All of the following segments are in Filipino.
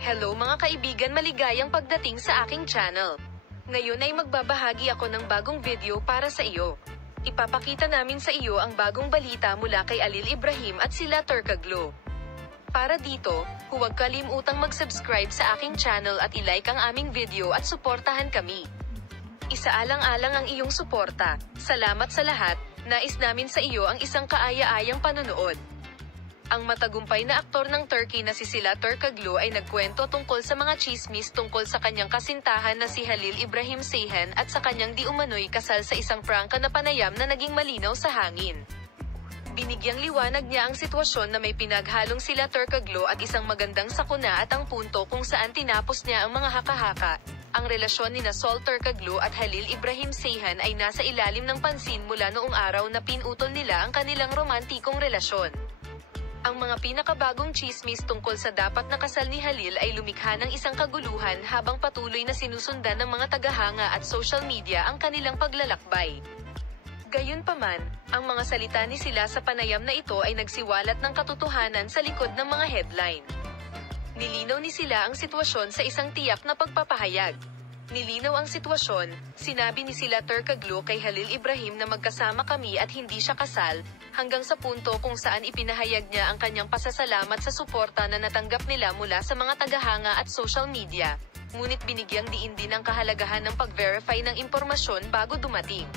Hello mga kaibigan, maligayang pagdating sa aking channel. Ngayon ay magbabahagi ako ng bagong video para sa iyo. Ipapakita namin sa iyo ang bagong balita mula kay Halil Ibrahim at sila Turkoglu. Para dito, huwag kalimutang mag-subscribe sa aking channel at i-like ang aming video at suportahan kami. Isaalang-alang ang iyong suporta. Salamat sa lahat, nais namin sa iyo ang isang kaaya-ayang panunood. Ang matagumpay na aktor ng Turkey na si Sila Turkoglu ay nagkwento tungkol sa mga chismis tungkol sa kanyang kasintahan na si Halil Ibrahim Ceyhan at sa kanyang di umano'y kasal sa isang prangka na panayam na naging malinaw sa hangin. Binigyang liwanag niya ang sitwasyon na may pinaghalong Sila Turkoglu at isang magandang sakuna at ang punto kung saan tinapos niya ang mga haka-haka. Ang relasyon ni Sol Turkoglu at Halil Ibrahim Ceyhan ay nasa ilalim ng pansin mula noong araw na pinutol nila ang kanilang romantikong relasyon. Ang mga pinakabagong chismis tungkol sa dapat na kasal ni Halil ay lumikha ng isang kaguluhan habang patuloy na sinusundan ng mga tagahanga at social media ang kanilang paglalakbay. Gayunpaman, ang mga salita ni Sila sa panayam na ito ay nagsiwalat ng katotohanan sa likod ng mga headline. Nilinaw ni Sila ang sitwasyon sa isang tiyak na pagpapahayag. Nilinaw ang sitwasyon, sinabi ni Sila Turkoglu kay Halil Ibrahim na magkasama kami at hindi siya kasal, hanggang sa punto kung saan ipinahayag niya ang kanyang pasasalamat sa suporta na natanggap nila mula sa mga tagahanga at social media, ngunit binigyang diin din ang kahalagahan ng pag-verify ng impormasyon bago dumating.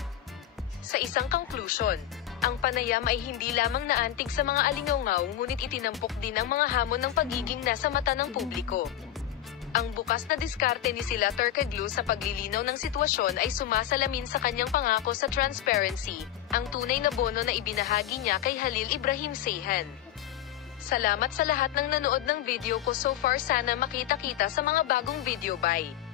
Sa isang conclusion, ang panayam ay hindi lamang naantig sa mga alingaw-ngaw ngunit itinampok din ang mga hamon ng pagiging nasa mata ng publiko. Ang bukas na diskarte ni Sila Turkoglu sa paglilinaw ng sitwasyon ay sumasalamin sa kanyang pangako sa transparency, ang tunay na bono na ibinahagi niya kay Halil Ibrahim Ceyhan. Salamat sa lahat ng nanood ng video ko so far, sana makita-kita sa mga bagong video. Bye!